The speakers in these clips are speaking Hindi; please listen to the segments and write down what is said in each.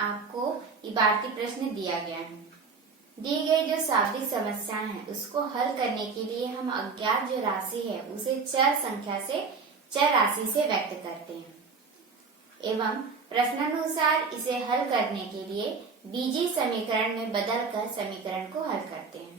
आपको इबारती प्रश्न दिया गया है। दी गई जो शाब्दिक समस्याएं हैं उसको हल करने के लिए हम अज्ञात जो राशि है उसे चर राशि से व्यक्त करते हैं एवं प्रश्नानुसार इसे हल करने के लिए बीजीय समीकरण में बदलकर समीकरण को हल करते हैं।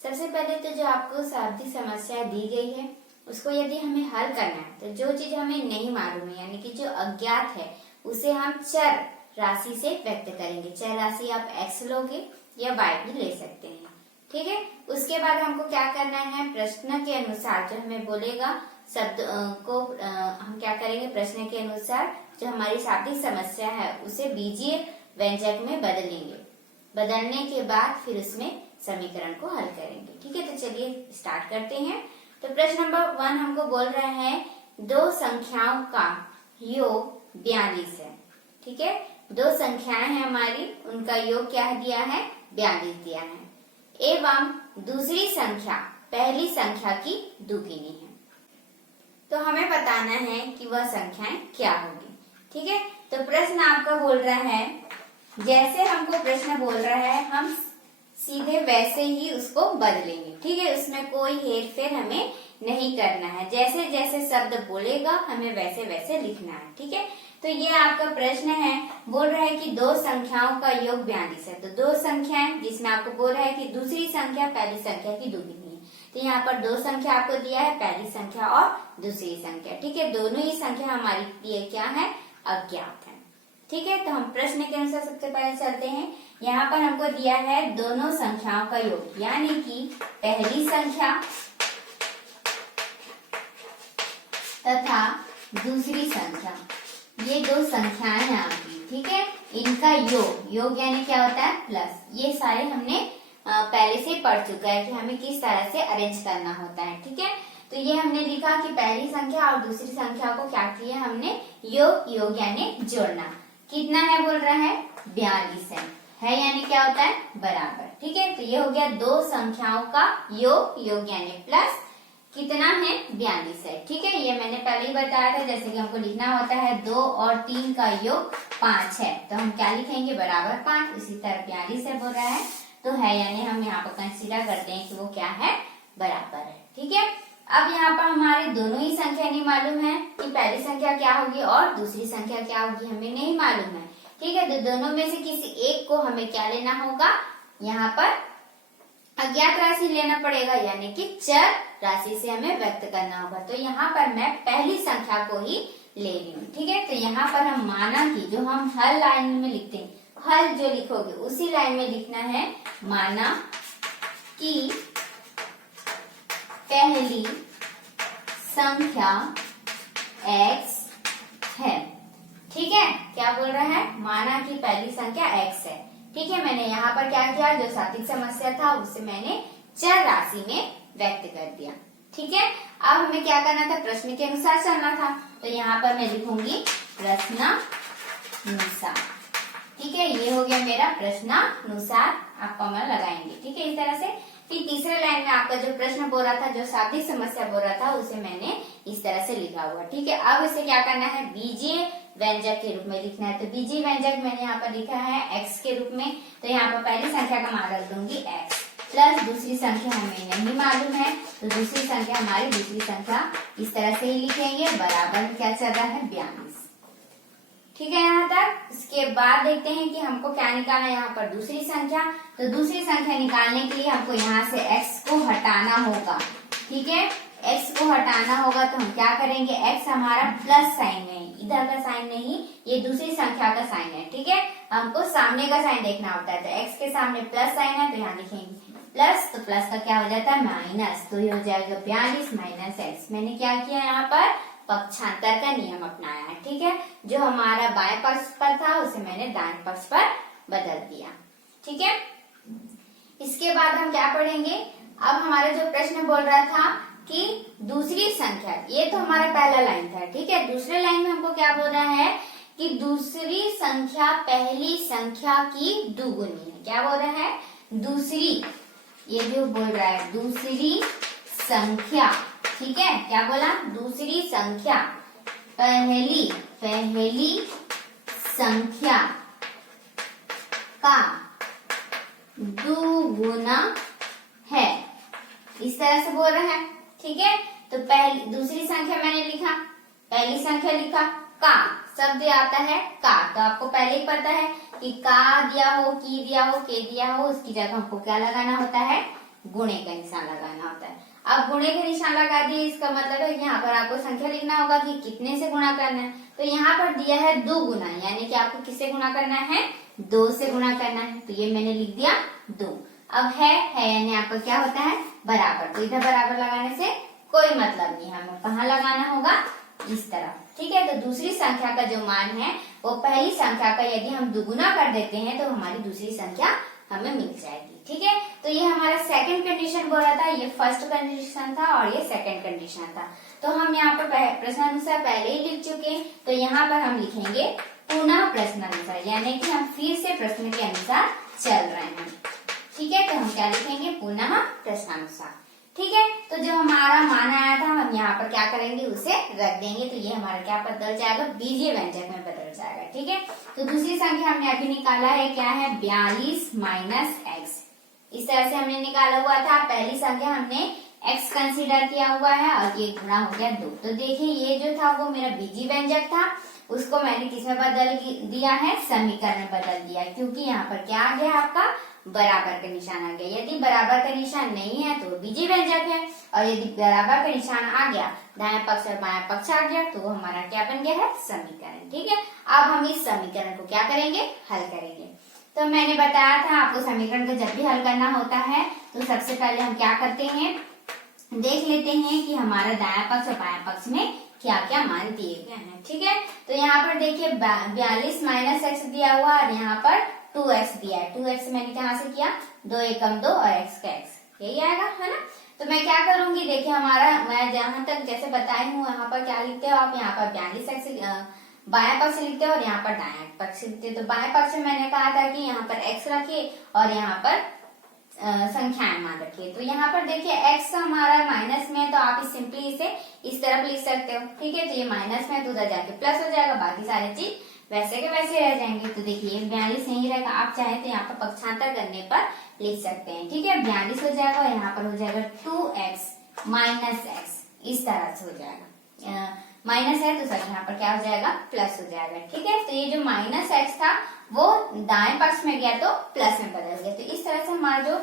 सबसे पहले तो जो आपको शाब्दिक समस्या दी गई है उसको यदि हमें हल करना है तो जो चीज हमें नहीं मालूम है यानी कि जो अज्ञात है उसे हम चर राशि से व्यक्त करेंगे। चर राशि आप x लोगे या y भी ले सकते हैं, ठीक है। उसके बाद हमको क्या करना है, प्रश्न के अनुसार जो हमें बोलेगा शब्द को हम क्या करेंगे, प्रश्न के अनुसार जो हमारी शाब्दिक समस्या है उसे बीजीय व्यंजक में बदलेंगे। बदलने के बाद फिर उसमें समीकरण को हल करेंगे, ठीक है। तो चलिए स्टार्ट करते हैं। तो प्रश्न नंबर 1 हमको बोल रहे हैं दो संख्याओं का योग 42 है, ठीक है। दो संख्याएं हैं हमारी, उनका योग क्या दिया है, 42 दिया है एवं दूसरी संख्या पहली संख्या की दुगुनी है। तो हमें बताना है कि वह संख्याएं क्या होगी, ठीक है। तो प्रश्न आपका बोल रहा है, जैसे हमको प्रश्न बोल रहा है हम सीधे वैसे ही उसको बदलेंगे, ठीक है। उसमें कोई हेर फेर हमें नहीं करना है, जैसे जैसे शब्द बोलेगा हमें वैसे वैसे लिखना है, ठीक है। तो ये आपका प्रश्न है, बोल रहा है कि दो संख्याओं का योग 42 है। तो दो संख्याएं जिसमें आपको बोल रहा है कि दूसरी संख्या पहली संख्या की दुगुनी है। तो यहाँ पर दो संख्या आपको दिया है, पहली संख्या और दूसरी संख्या, ठीक है। दोनों ही संख्या हमारी लिए क्या है, अज्ञात है, ठीक है। तो हम प्रश्न के अनुसार सबसे पहले चलते हैं। यहाँ पर हमको दिया है दोनों संख्याओं का योग, यानी कि पहली संख्या तथा दूसरी संख्या, ये दो संख्याएं हैं आपकी, ठीक है। इनका योग यानी क्या होता है, प्लस। ये सारे हमने पहले से पढ़ चुका है कि हमें किस तरह से अरेंज करना होता है, ठीक है। तो ये हमने लिखा कि पहली संख्या और दूसरी संख्या को क्या किया हमने, योग यानी जोड़ना। कितना है बोल रहा है, 42 है यानी क्या होता है, बराबर, ठीक है। तो ये हो गया दो संख्याओं का योग यानी प्लस, कितना है, 42 है, ठीक है। ये मैंने पहले ही बताया था, जैसे कि हमको लिखना होता है 2 और 3 का योग 5 है, तो हम क्या लिखेंगे, बराबर 5। उसी तरह 42 है बोल रहा है तो है यानी हम यहाँ पर कंसीडर करते हैं कि वो क्या है, बराबर है, ठीक है। अब यहाँ पर हमारे दोनों ही संख्या नहीं मालूम है कि पहली संख्या क्या होगी और दूसरी संख्या क्या होगी, हमें नहीं मालूम है, ठीक है। तो दोनों में से किसी एक को हमें क्या लेना होगा, यहाँ पर अज्ञात राशि लेना पड़ेगा, यानी कि चर राशि से हमें व्यक्त करना होगा। तो यहाँ पर मैं पहली संख्या को ही ले रही हूँ, ठीक है। तो यहाँ पर हम माना कि जो हम हर लाइन में लिखते हैं, हल जो लिखोगे उसी लाइन में लिखना है, माना कि पहली संख्या x है, ठीक है। क्या बोल रहा है, माना कि पहली संख्या x है, ठीक है। मैंने यहाँ पर क्या किया, जो शाब्दिक समस्या था उसे मैंने चर राशि में व्यक्त कर दिया, ठीक है। अब हमें क्या करना था, प्रश्न के अनुसार चलना था। तो यहाँ पर मैं लिखूंगी प्रश्नानुसार, ठीक है। ये हो गया मेरा प्रश्नानुसार, आप कॉमा लगाएंगे, ठीक है, इस तरह से। फिर तीसरे लाइन में आपका जो प्रश्न बोल रहा था, जो शाब्दिक समस्या बोल रहा था, उसे मैंने इस तरह से लिखा हुआ, ठीक है। अब इसे क्या करना है, बीजीय व्यंजक के रूप में लिखना है। तो बीजीय व्यंजक मैंने यहाँ पर लिखा है x के रूप में। तो यहाँ पर पहली संख्या का मान रख दूंगी x, प्लस दूसरी संख्या हमें नहीं मालूम है, तो दूसरी संख्या हमारी दूसरी संख्या इस तरह से ही लिखेंगे, बराबर में क्या चल रहा है, 42, ठीक है यहाँ तक। इसके बाद देखते हैं कि हमको क्या निकालना है, यहाँ पर दूसरी संख्या। तो दूसरी संख्या निकालने के लिए हमको यहाँ से x को हटाना होगा, ठीक है। x को हटाना होगा तो हम क्या करेंगे, x हमारा प्लस साइन है, इधर का साइन नहीं, ये दूसरी संख्या का साइन है, ठीक है। हमको सामने का साइन देखना होता है, तो x के सामने प्लस साइन है तो यहाँ लिखेंगे प्लस, तो प्लस का क्या हो जाता है, माइनस। तो ये हो जाएगा 42 माइनस x। मैंने क्या किया, यहाँ पर पक्षांतर का नियम अपनाया है, ठीक है। जो हमारा बाएं पक्ष पर था उसे मैंने दाएं पक्ष पर बदल दिया, ठीक है। इसके बाद हम क्या पढ़ेंगे, अब हमारा जो प्रश्न बोल रहा था कि दूसरी संख्या, ये तो हमारा पहला लाइन था, ठीक है। दूसरे लाइन में हमको क्या बोल रहा है कि दूसरी संख्या पहली संख्या की दुगुनी है। क्या बोल रहा है, दूसरी, ये जो बोल रहा है दूसरी संख्या, ठीक है। क्या बोला, दूसरी संख्या पहली संख्या का दुगुना है, इस तरह से बोल रहे हैं। ठीक है, तो पहली दूसरी संख्या मैंने लिखा, पहली संख्या लिखा का, शब्द आता है का, तो आपको पहले ही पता है कि का दिया हो, की दिया हो, के दिया हो, उसकी जगह हमको क्या लगाना होता है, गुणे का निशान लगाना होता है। अब गुणे का निशान लगा दिए, इसका मतलब है कि यहाँ पर आपको संख्या लिखना होगा कि कितने से गुणा करना है। तो यहाँ पर दिया है 2 गुना, यानी कि आपको किससे गुणा करना है, 2 से गुणा करना है, तो ये मैंने लिख दिया 2। अब है यानी आपका क्या होता है, बराबर, तो इधर बराबर लगाने से कोई मतलब नहीं है, हमें कहाँ लगाना होगा, इस तरह। ठीक है, तो दूसरी संख्या का जो मान है वो पहली संख्या का यदि हम दुगुना कर देते हैं तो हमारी दूसरी संख्या हमें मिल जाएगी। ठीक है, तो ये हमारा सेकंड कंडीशन बोला था, ये फर्स्ट कंडीशन था और ये सेकंड कंडीशन था। तो हम यहाँ पर प्रश्नानुसार पहले ही लिख चुके हैं, तो यहाँ पर हम लिखेंगे पुनः प्रश्नानुसार, यानी कि हम फिर से प्रश्न के अनुसार चल रहे हैं। ठीक है, तो हम क्या लिखेंगे, पुनः प्रश्नानुसार। ठीक है, तो जो हमारा मान आया था हम यहाँ पर क्या करेंगे, उसे रख देंगे, तो ये हमारा क्या बदल जाएगा, बीजीय व्यंजक में बदल जाएगा। ठीक है, तो दूसरी संख्या हमने अभी निकाला है, क्या है, 42 माइनस एक्स, इस तरह से हमने निकाला हुआ था। पहली संख्या हमने x कंसीडर किया हुआ है और ये गुणा हो गया 2। तो देखिए ये जो था वो मेरा बीजीय व्यंजक था, उसको मैंने किसमें बदल दिया है, समीकरण में बदल दिया, क्योंकि यहाँ पर क्या आ गया, आपका बराबर का निशान आ गया। यदि बराबर का निशान नहीं है तो बीजीय व्यंजक है, और यदि बराबर का निशान आ गया, दायां पक्ष और बायां पक्ष आ गया, तो हमारा क्या बन गया है, समीकरण। ठीक है, अब हम इस समीकरण को क्या करेंगे, हल करेंगे। तो मैंने बताया था आपको समीकरण को जब भी हल करना होता है तो सबसे पहले हम क्या करते हैं, देख लेते हैं कि हमारा दायां पक्ष और बायां पक्ष में क्या क्या मान दिए गए हैं। ठीक है, तो यहाँ पर देखिए 42 माइनस एक्स दिया हुआ और यहाँ पर 2x दिया है। 2x मैंने कहाँ से किया, 2 एकम 2 और x का x, यही आएगा, है ना। तो मैं क्या करूंगी, देखिए हमारा मैं जहां तक जैसे बताई हूँ, यहाँ पर क्या लिखते हो आप, यहाँ पर 42x बायां पक्ष लिखते हो और यहाँ पर दायां पक्ष लिखते हो। तो बाएं पक्ष में मैंने कहा था कि यहाँ पर x रखिए और यहाँ पर संख्याएं मान रखिए। तो यहाँ पर देखिए x हमारा माइनस में है, तो आप सिंपली इसे इस तरफ लिख सकते हो। ठीक है, तो ये माइनस में तो उधर जाके प्लस हो जाएगा, बाकी सारी चीज वैसे के वैसे रह जाएंगे। तो देखिए 42 यही रहेगा, आप चाहे तो यहाँ पर पक्षांतर करने पर लिख सकते हैं। ठीक है, 42 हो जाएगा और यहाँ पर हो जाएगा 2x माइनस एक्स, इस तरह से हो जाएगा। माइनस है तो सर यहाँ पर क्या हो जाएगा, प्लस हो जाएगा। ठीक है, तो ये जो माइनस एक्स था वो दाएं पक्ष में गया तो प्लस में बदल गया। तो इस तरह से हमारा जो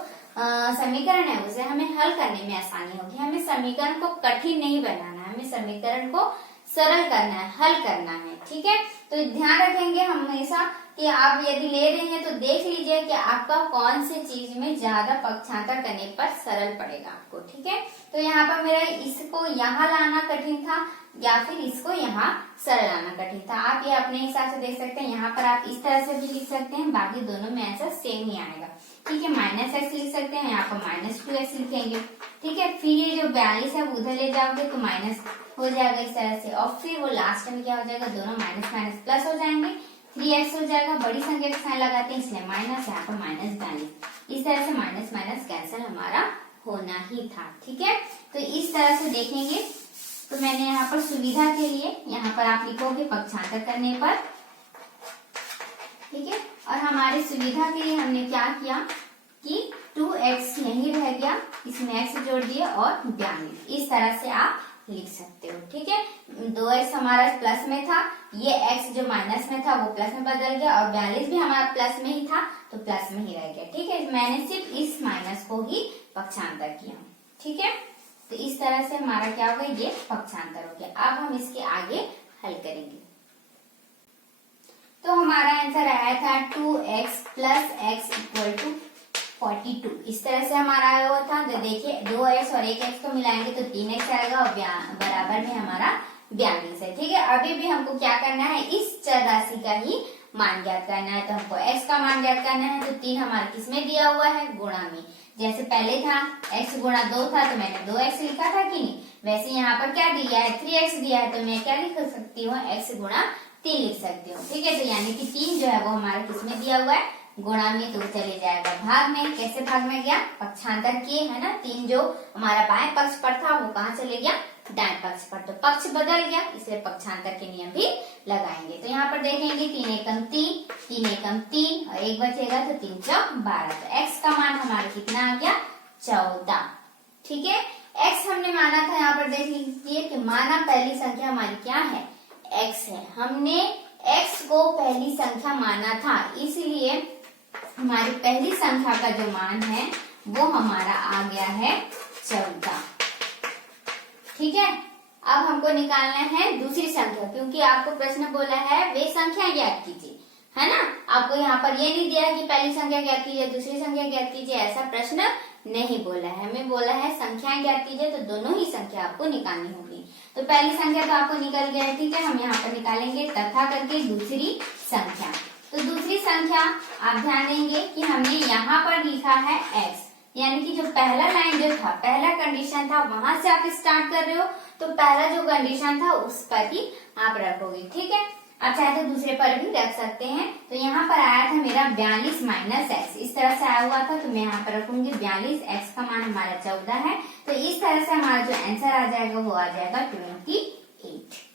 समीकरण है उसे हमें हल करने में आसानी होगी। हमें समीकरण को कठिन नहीं बनाना है, हमें समीकरण को सरल करना है, हल करना है। ठीक है, तो ध्यान रखेंगे हमेशा कि आप यदि ले रहे हैं तो देख लीजिए कि आपका कौन सी चीज में ज्यादा पक्षांतर करने पर सरल पड़ेगा आपको। ठीक है, तो यहाँ पर मेरा इसको यहाँ लाना कठिन था या फिर इसको यहाँ सरल लाना कठिन था। आप ये अपने हिसाब से देख सकते हैं, यहाँ पर आप इस तरह से भी लिख सकते हैं, बाकी दोनों में ऐसा सेम ही आएगा। ठीक है, माइनस एक्स लिख सकते हैं, यहाँ पर माइनस 2x लिखेंगे। ठीक है, फिर ये जो 42 है उधर ले जाओगे तो माइनस हो जाएगा इस तरह से, और फिर वो लास्ट में क्या हो जाएगा, दोनों माइनस माइनस प्लस हो जाएंगे, 3x हो जाएगा। बड़ी संख्या का साइन लगाते हैं इसलिए माइनस, यहाँ पर माइनस 42, इस तरह से माइनस माइनस कैंसिल हमारा होना ही था। ठीक है, तो इस तरह से देखेंगे। तो मैंने यहाँ पर सुविधा के लिए यहाँ पर आप लिखोगे पक्षांतर करने पर। ठीक है, और हमारी सुविधा के लिए हमने क्या किया कि 2x यही रह गया, इसमें x जोड़ दिए और 42, इस तरह से आप लिख सकते हो। ठीक है, 2x हमारा प्लस में था, ये x जो माइनस में था वो प्लस में बदल गया, और 42 भी हमारा प्लस में ही था तो प्लस में ही रह गया। ठीक है, मैंने सिर्फ इस माइनस को ही पक्षांतर किया। ठीक है, तो इस तरह से हमारा क्या होगा, ये पक्षांतर हो गया। अब हम इसके आगे हल करेंगे। तो हमारा आंसर आया था 2x plus x equal to 42, इस तरह से हमारा आया हुआ था। तो देखिए 2x और 1x को मिलाएंगे तो 3x आएगा और बराबर में हमारा 42 है। ठीक है, अभी भी हमको क्या करना है, इस चर राशि का ही मान ज्ञात करना है। तो हमको x का मान ज्ञात करना है, तो 3 हमारा किसमें दिया हुआ है, गुणा में। जैसे पहले था x गुणा 2 था तो मैंने 2x लिखा था कि नहीं, वैसे यहाँ पर क्या दिया है, 3x दिया है, तो मैं क्या लिख सकती हूँ, x गुणा 3 लिख सकती हूँ। ठीक है, तो यानी कि 3 जो है वो हमारा किसमें दिया हुआ है, गुणा में, तो चले जाएगा भाग में। कैसे भाग में गया, पक्षांतर किए है ना, 3 जो हमारा बाएं पक्ष पर था वो कहाँ चले गया, दाएं पक्ष पर, तो पक्ष बदल गया इसलिए पक्षांतर के नियम भी लगाएंगे। तो यहाँ पर देखेंगे 3 एकम 3, 3 एकम 3 और 1 बचेगा तो 3 चौक 12। तो x का मान हमारा कितना आ गया 14। ठीक है, x हमने माना था, यहाँ पर देख लीजिए कि माना पहली संख्या हमारी क्या है x है। हमने x को पहली संख्या माना था, इसलिए हमारी पहली संख्या का जो मान है वो हमारा आ गया है 14। ठीक है, अब हमको निकालना है दूसरी संख्या, क्योंकि आपको प्रश्न बोला है वे संख्या ज्ञात कीजिए, है ना। आपको यहाँ पर ये नहीं दिया कि पहली संख्या ज्ञात कीजिए दूसरी संख्या ज्ञात कीजिए, ऐसा प्रश्न नहीं बोला है। हमें बोला है संख्याएं ज्ञात कीजिए, तो दोनों ही संख्या आपको निकालनी होगी। तो पहली संख्या तो आपको निकल गया है, ठीक है। हम यहाँ पर निकालेंगे तथा करके दूसरी संख्या। तो दूसरी संख्या आप ध्यान देंगे कि हमने यहाँ पर लिखा है x, यानी कि जो पहला लाइन जो था, पहला कंडीशन था, वहां से आप स्टार्ट कर रहे हो, तो पहला जो कंडीशन था उस पर ही आप रखोगे। ठीक है, आप चाहे तो दूसरे पर भी रख सकते हैं। तो यहाँ पर आया था मेरा 42 माइनस x, इस तरह से आया हुआ था, तो मैं यहाँ पर रखूंगी 42, x का मान हमारा 14 है। तो इस तरह से हमारा जो आंसर आ जाएगा वो आ जाएगा 28।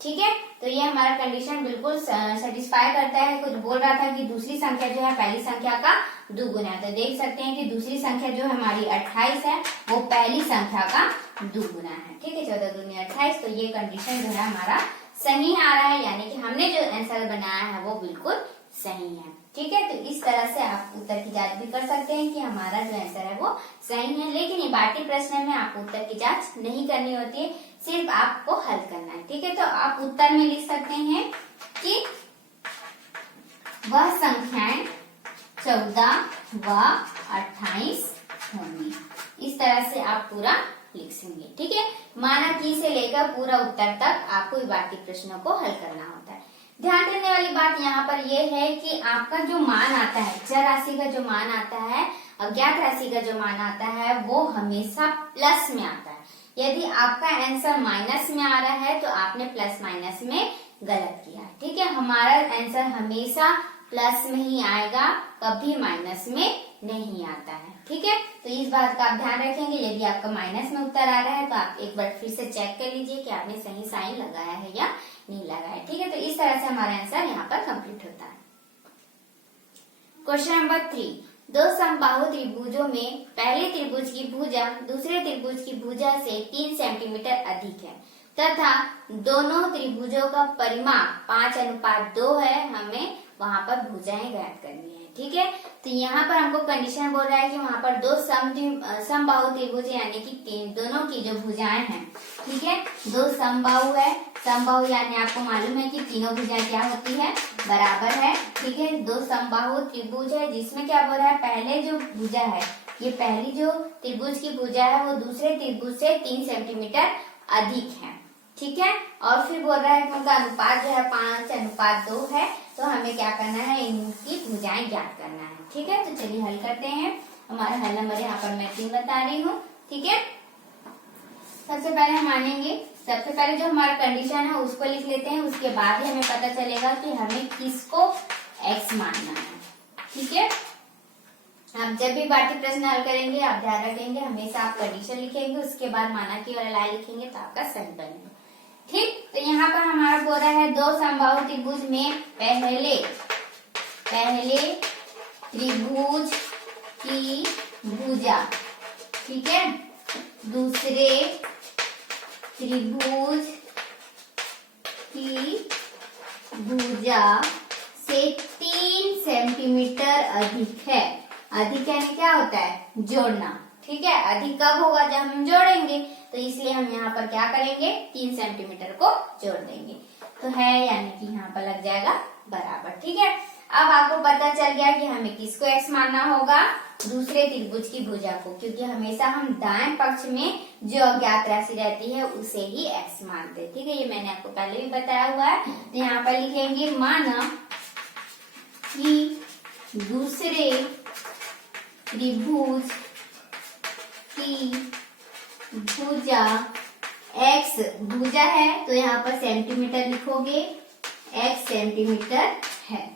ठीक है, तो ये हमारा कंडीशन बिल्कुल सेटिस्फाई करता है। कुछ बोल रहा था कि दूसरी संख्या जो है पहली संख्या का दुगुना है, तो देख सकते हैं कि दूसरी संख्या जो हमारी 28 है वो पहली संख्या का दुगुना है। ठीक है, 14 दूनी 28, तो ये कंडीशन जो है हमारा सही आ रहा है, यानी कि हमने जो आंसर बनाया है वो बिल्कुल सही है। ठीक है, तो इस तरह से आप उत्तर की जांच भी कर सकते हैं कि हमारा जो आंसर है वो सही है। लेकिन ये बाकी प्रश्न में आपको उत्तर की जांच नहीं करनी होती है, सिर्फ आपको हल करना है। ठीक है, तो आप उत्तर में लिख सकते हैं कि वह संख्याएं 14 व 28 होंगी। इस तरह से आप पूरा लिख सकेंगे। ठीक है, माना की से लेकर पूरा उत्तर तक आपको बाकी प्रश्नों को हल करना होता है। ध्यान देने वाली बात यहाँ पर यह है कि आपका जो मान आता है, चर राशि का जो मान आता है, अज्ञात राशि का जो मान आता है, वो हमेशा प्लस में आता है। यदि आपका आंसर माइनस में आ रहा है तो आपने प्लस माइनस में गलत किया। ठीक है, हमारा आंसर हमेशा प्लस में ही आएगा, कभी माइनस में नहीं आता है। ठीक है, तो इस बात का आप ध्यान रखेंगे। यदि आपका माइनस में उत्तर आ रहा है तो आप एक बार फिर से चेक कर लीजिए कि आपने सही साइन लगाया है या नहीं लगाया है। ठीक है, तो इस तरह से हमारा आंसर यहाँ पर कंप्लीट होता है। क्वेश्चन नंबर 3, दो समबाहु त्रिभुजों में पहले त्रिभुज की भुजा दूसरे त्रिभुज की भुजा से 3 सेंटीमीटर अधिक है तथा दोनों त्रिभुजों का परिमाप 5:2 है। हमें वहां पर भुजाएं ज्ञात करनी है। ठीक है, तो यहाँ पर हमको कंडीशन बोल रहा है कि वहां पर दो समबाहु त्रिभुज यानी कि दोनों की जो भुजाएं हैं, ठीक है, दो समबाहु है। समबाहु यानी आपको मालूम है कि तीनों भुजाएं क्या होती है, बराबर है। ठीक है, दो समबाहु त्रिभुज है जिसमें क्या बोल रहा है, पहले जो भुजा है, ये पहली जो त्रिभुज की भुजा है वो दूसरे त्रिभुज से 3 सेंटीमीटर अधिक है। ठीक है, और फिर बोल रहा है कि उनका अनुपात जो है 5:2 है। तो हमें क्या करना है, इनकी भुजाएं ज्ञात करना है। ठीक है, तो चलिए हल करते हैं। हमारा हल नंबर यहाँ पर मैं 3 बता रही हूँ। ठीक है, सबसे पहले हम मानेंगे, सबसे पहले जो हमारा कंडीशन है उसको लिख लेते हैं, उसके बाद ही हमें पता चलेगा कि हमें किसको x मानना है। ठीक है, आप जब भी बाकी प्रश्न हल करेंगे आप ध्यान रखेंगे हमेशा आप कंडीशन लिखेंगे, उसके बाद माना की वाला लाइन लिखेंगे तो आपका सही बनेगा। ठीक, तो यहाँ पर हमारा बोल रहा है दो समबाहु त्रिभुज में पहले त्रिभुज की भुजा, ठीक है, दूसरे त्रिभुज की भुजा से 3 सेंटीमीटर अधिक है। अधिक यानी क्या होता है, जोड़ना। ठीक है, अधिक कब होगा, जब हम जोड़ेंगे, तो इसलिए हम यहाँ पर क्या करेंगे, 3 सेंटीमीटर को जोड़ देंगे। तो है यानी कि यहाँ पर लग जाएगा बराबर। ठीक है, अब आपको पता चल गया कि हमें किसको x मानना होगा, दूसरे त्रिभुज की भुजा को, क्योंकि हमेशा हम दाएं पक्ष में जो अज्ञात राशि रहती है उसे ही x मानते हैं। ठीक है, ये मैंने आपको पहले भी बताया हुआ है। तो यहाँ पर लिखेंगे माना कि दूसरे त्रिभुज की भुजा x, भुजा है तो यहाँ पर सेंटीमीटर लिखोगे, x सेंटीमीटर है।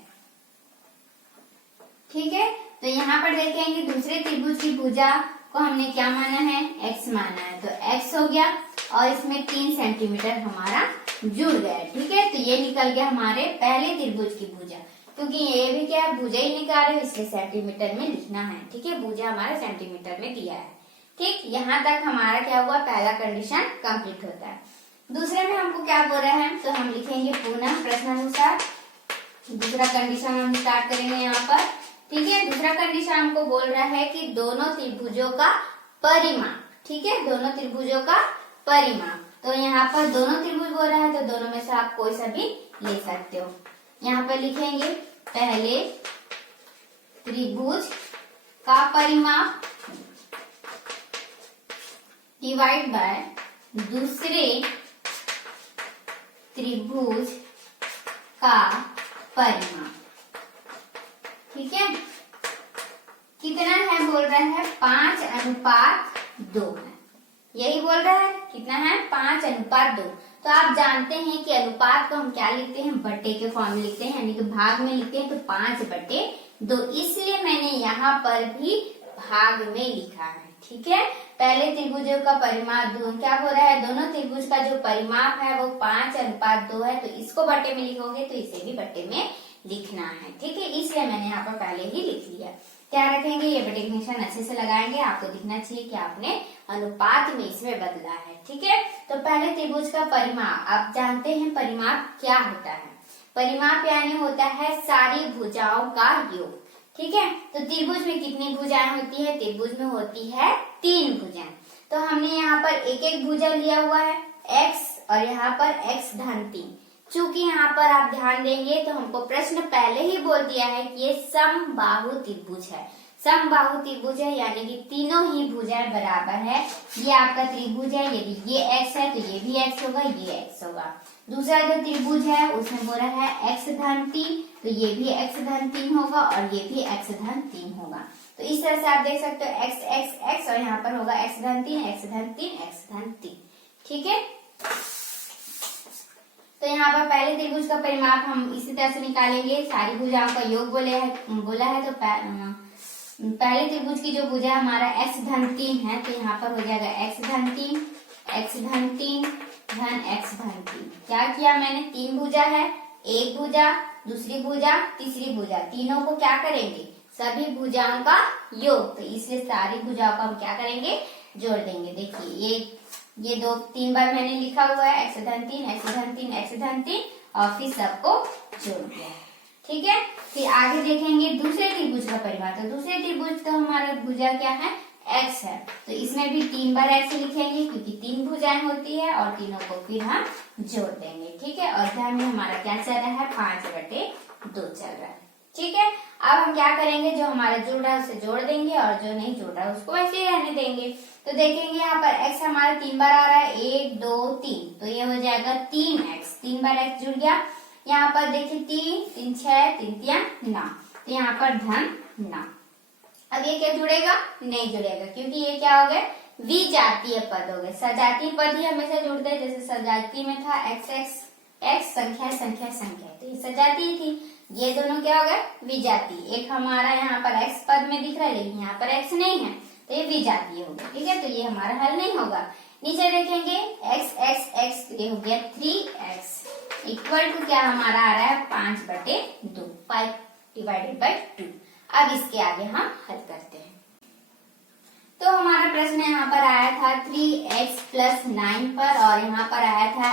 ठीक है, तो यहाँ पर देखेंगे दूसरे त्रिभुज की भुजा को हमने क्या माना है, x माना है, तो x हो गया और इसमें 3 सेंटीमीटर हमारा जुड़ गया। ठीक है, तो ये निकल गया हमारे पहले त्रिभुज की भुजा, क्योंकि ये भी क्या है, भुजा ही निकाल रहे इसलिए सेंटीमीटर में लिखना है। ठीक है, भुजा हमारा सेंटीमीटर में दिया है। ठीक, यहाँ तक हमारा क्या हुआ, पहला कंडीशन कंप्लीट होता है। दूसरे में हमको क्या बोल रहा है, तो हम लिखेंगे पुनः प्रश्नानुसार। दूसरा कंडीशन हम स्टार्ट करेंगे यहाँ पर। ठीक है, दूसरा कंडीशन हमको बोल रहा है कि दोनों त्रिभुजों का परिमाप। ठीक है, दोनों त्रिभुजों का परिमाप, तो यहाँ पर दोनों त्रिभुज बोल रहा है तो दोनों में से आप कोई सा भी ले सकते हो। यहाँ पर लिखेंगे पहले त्रिभुज का परिमाप डिवाइड बाय दूसरे त्रिभुज का परिमाप। ठीक है, कितना है बोल रहा है, 5:2 है, यही बोल रहा है। कितना है, 5:2। तो आप जानते हैं कि अनुपात को हम क्या लिखते हैं, बट्टे के फॉर्म में लिखते हैं, यानी कि भाग में लिखते हैं, तो 5/2, इसलिए मैंने यहाँ पर भी भाग में लिखा है। ठीक है, पहले त्रिभुजों का परिमाप क्या हो रहा है, दोनों त्रिभुज का जो परिमाप है वो 5:2 है, तो इसको बट्टे में लिखोगे तो इसे भी बट्टे में लिखना है। ठीक है, इसलिए मैंने यहाँ पर पहले ही लिख लिया। क्या रखेंगे, ये बटे का निशान अच्छे से लगाएंगे, आपको दिखना चाहिए कि आपने अनुपात में इसमें बदला है। ठीक है, तो पहले त्रिभुज का परिमाप, आप जानते हैं परिमाप क्या होता है, परिमाप यानी होता है सारी भुजाओं का योग। ठीक है, तो त्रिभुज में कितनी भुजाएं होती है, त्रिभुज में होती है 3 भुजाएं। तो हमने यहाँ पर एक एक भुजा लिया हुआ है x और यहाँ पर x-3। चूंकि यहाँ पर आप ध्यान देंगे तो हमको प्रश्न पहले ही बोल दिया है कि ये समबाहु त्रिभुज है। समबाहु त्रिभुज है यानी कि तीनों ही भुजाएं बराबर है। ये आपका त्रिभुज है, यदि ये x है तो ये भी x होगा, ये x होगा। दूसरा जो त्रिभुज है उसमें बोला है x-3, तो ये भी x-3 होगा और ये भी x-3 होगा। तो इस तरह से आप देख सकते हो x x x और यहाँ पर होगा x-3 x-3 x-3। ठीक है, तो यहाँ पर पहले त्रिभुज का परिमाप हम इसी तरह से निकालेंगे, सारी भुजाओं का योग बोला है तो पहले त्रिभुज की जो भुजा हमारा x-3 है, तो यहाँ पर हो जाएगा x-3 x-3 धन x-3। क्या किया मैंने, 3 भुजा है, एक भुजा, दूसरी भुजा, तीसरी भुजा, तीनों को क्या करेंगे, सभी भुजाओं का योग, तो इसलिए सारी भुजाओं का हम क्या करेंगे, जोड़ देंगे। देखिए ये 3 बार मैंने लिखा हुआ है x-3 x-3 x-3 और फिर सबको जोड़ दिया। ठीक है, फिर आगे देखेंगे दूसरे त्रिभुज का परिमाप। तो दूसरे त्रिभुज का हमारा भुजा क्या है, x है, तो इसमें भी 3 बार x लिखेंगे क्योंकि 3 भुजाएं होती है और तीनों को फिर हम जोड़ देंगे। ठीक है, और ध्यान में हमारा क्या चल रहा है, 5/2 चल रहा है। ठीक है, अब हम क्या करेंगे, जो हमारा जुड़ रहा है उसे जोड़ देंगे और जो नहीं जुड़ रहा है उसको वैसे ही रहने देंगे। तो देखेंगे यहाँ पर x हमारा 3 बार आ रहा है, 1 2 3, तो ये हो जाएगा 3x, 3 बार x जुड़ गया। यहाँ पर देखिए 3 3 6 3 3 9, तो यहाँ पर धन 9। अब ये क्या जुड़ेगा, नहीं जुड़ेगा, क्योंकि ये क्या हो गए, विजातीय पद हो गए। सजातीय पद ही हमेशा जुड़ते हैं, जैसे सजातीय में था x x x संख्या संख्या संख्या, तो ये सजातीय थी। ये दोनों क्या हो गए, विजातीय। एक हमारा यहाँ पर x पद में दिख रहा है लेकिन यहाँ पर x नहीं है, तो ये विजातीय हो गया। ठीक है, तो ये हमारा हल नहीं होगा। नीचे देखेंगे x x x, ये हो गया 3x इक्वल टू क्या हमारा आ रहा है, 5/2, 5/2। अब इसके आगे हम हल करते हैं। तो हमारा प्रश्न यहाँ पर आया था 3x + 9 पर और यहाँ पर आया था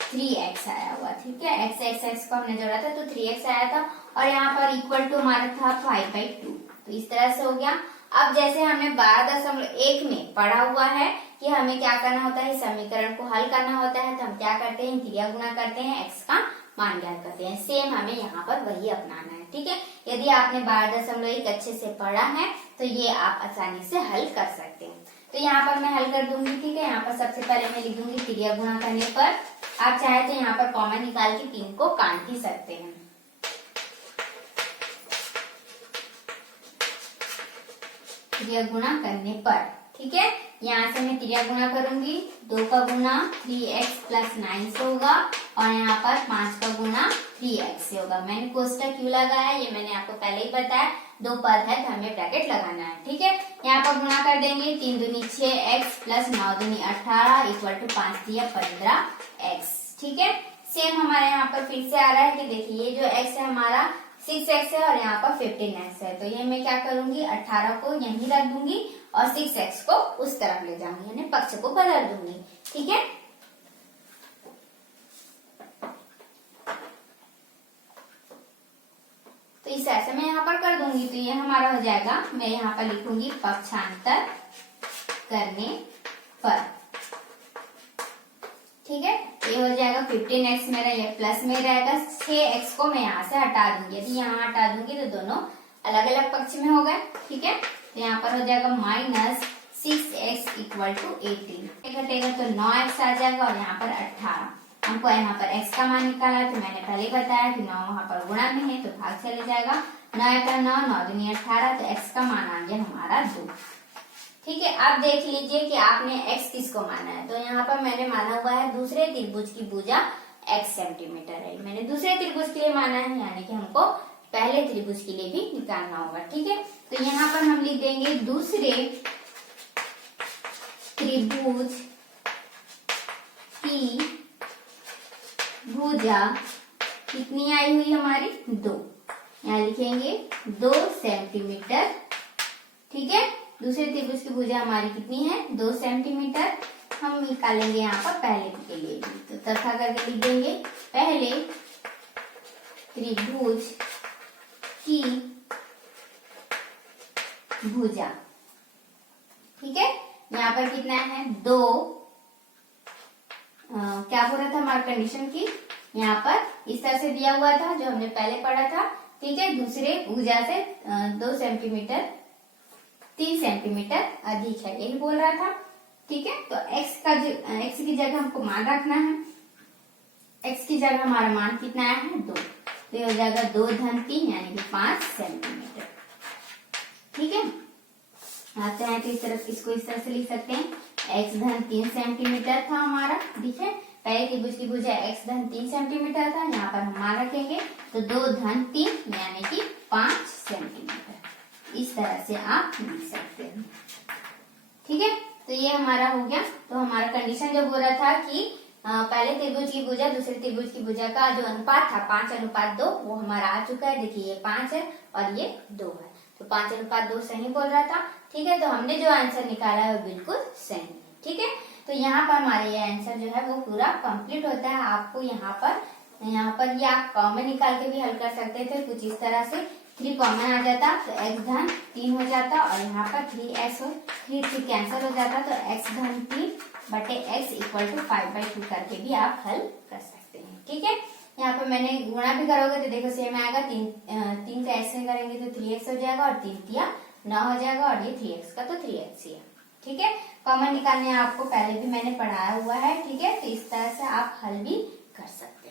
3x आया हुआ। ठीक है, x को हमने जोड़ा था तो 3x आया था और यहाँ पर इक्वल टू हमारा था 5/2, तो इस तरह से हो गया। अब जैसे हमने 12.1 में पढ़ा हुआ है कि हमें क्या करना होता है, समीकरण को हल करना होता है, तो हम क्या करते हैं, क्रिया गुणा करते हैं, x का मान ज्ञात करते हैं। सेम हमें यहाँ पर वही अपनाना है। ठीक है, यदि आपने 12.1 अच्छे से पढ़ा है तो ये आप आसानी से हल कर सकते हैं। तो यहाँ पर मैं हल कर दूंगी। ठीक है, यहाँ पर सबसे पहले मैं लिख दूंगी क्रिया गुणा करने पर। आप चाहे तो यहाँ पर कॉमन निकाल के 3 को काट भी सकते हैं। क्रिया गुणा करने पर, ठीक है, यहाँ से मैं त्रिया गुना करूंगी, 2 का गुना 3x प्लस 9 से होगा और यहाँ पर 5 का गुना 3x से होगा। मैंने कोष्टक क्यों लगाया ये मैंने आपको पहले ही बताया, 2 पद है तो हमें ब्रैकेट लगाना है, ठीक है। यहाँ पर गुना कर देंगे, 3 दूनी 6x प्लस 9 दूनी 18 इक्वल टू 5 दिया 15x, ठीक है। सेम हमारे यहाँ पर फिर से आ रहा है कि देखिए ये जो x है हमारा 6x है और यहाँ पर 15x है, तो ये मैं क्या करूंगी 18 को यहीं रख दूंगी और 6x को उस तरफ ले जाऊंगी, यानी पक्ष को बदल दूंगी, ठीक है। तो इस ऐसे मैं यहाँ पर कर दूंगी, तो ये हमारा हो जाएगा, मैं यहाँ पर लिखूंगी पक्षांतर करने पर, ठीक है। ये हो जाएगा 15x मेरा, ये प्लस में रहेगा, 6x को मैं यहाँ से हटा दूंगी, यदि यहाँ हटा दूंगी तो दोनों अलग अलग पक्ष में हो गए, ठीक है। तो यहाँ पर हो जाएगा माइनस 6x इक्वल टू 18, घटेगा तो 9x आ जाएगा और यहाँ पर 18, हमको यहाँ पर x का मान निकाला है, तो मैंने पहले ही बताया कि 9 वहाँ पर गुणा में है तो भाग चले जाएगा, 9 का 9, 9 दूनी 18, तो x का मान आ गया हमारा 2, ठीक है। अब देख लीजिए कि आपने x किसको माना है, तो यहाँ पर मैंने माना हुआ है दूसरे त्रिभुज की भुजा x सेंटीमीटर है, मैंने दूसरे त्रिभुज के लिए माना है, यानी कि हमको पहले त्रिभुज के लिए भी निकालना होगा, ठीक है। तो यहाँ पर हम लिख देंगे दूसरे त्रिभुज की भुजा कितनी आई हुई हमारी 2, यहाँ लिखेंगे 2 सेंटीमीटर, ठीक है। दूसरे त्रिभुज की भुजा हमारी कितनी है 2 सेंटीमीटर, हम निकालेंगे यहाँ पर पहले के लिए भी, तो तथा करके लिख देंगे पहले त्रिभुज की भुजा, ठीक है। यहाँ पर कितना है 2, क्या बोल रहा था हमारा कंडीशन की, यहाँ पर इस तरह से दिया हुआ था जो हमने पहले पढ़ा था, ठीक है। दूसरे भुजा से 2 सेंटीमीटर 3 सेंटीमीटर अधिक है, यही बोल रहा था, ठीक है। तो x की जगह हमको मान रखना है, x की जगह हमारा मान कितना है 2, तो ये हो जाएगा 2 धन 3 यानी कि 5 सेंटीमीटर, ठीक है। आते हैं तो इस तरफ इसको इस तरह से लिख सकते हैं, x धन 3 सेंटीमीटर था हमारा, ठीक है। पहले त्रिभुज की भुजा x धन 3 सेंटीमीटर था, यहाँ पर हम मान रखेंगे तो 2 धन 3 यानी कि 5 सेंटीमीटर, इस तरह से आप लिख सकते हैं, ठीक है। तो ये हमारा हो गया, तो हमारा कंडीशन जब हो रहा था कि पहले त्रिभुज की भुजा दूसरे त्रिभुज की भुजा का जो अनुपात था 5:2 वो हमारा आ चुका है, देखिए ये 5 है और ये 2 है, तो 5:2 सही बोल रहा था, ठीक है। तो हमने जो आंसर निकाला है वो बिल्कुल सही, ठीक है। तो यहाँ पर हमारा ये आंसर जो है वो पूरा कंप्लीट होता है। आपको यहाँ पर ये आप कॉमन निकाल के भी हल कर सकते थे, कुछ इस तरह से 3 कॉमन आ जाता तो x धन 3 हो जाता और यहाँ पर 3x हो 3 कैंसिल हो जाता, तो x धन 3 बटे x इक्वल टू 5/2 करके भी आप हल कर सकते हैं, ठीक है। यहाँ पर मैंने गुणा भी करोगे तो देखो सेम आएगा, 3 का x से करेंगे तो 3x हो जाएगा और 3 तिया 9 हो जाएगा और ये 3x का तो 3x ही है, ठीक है। कॉमन निकालने आपको पहले भी मैंने पढ़ाया हुआ है, ठीक है। तो इस तरह से आप हल भी कर सकते हैं।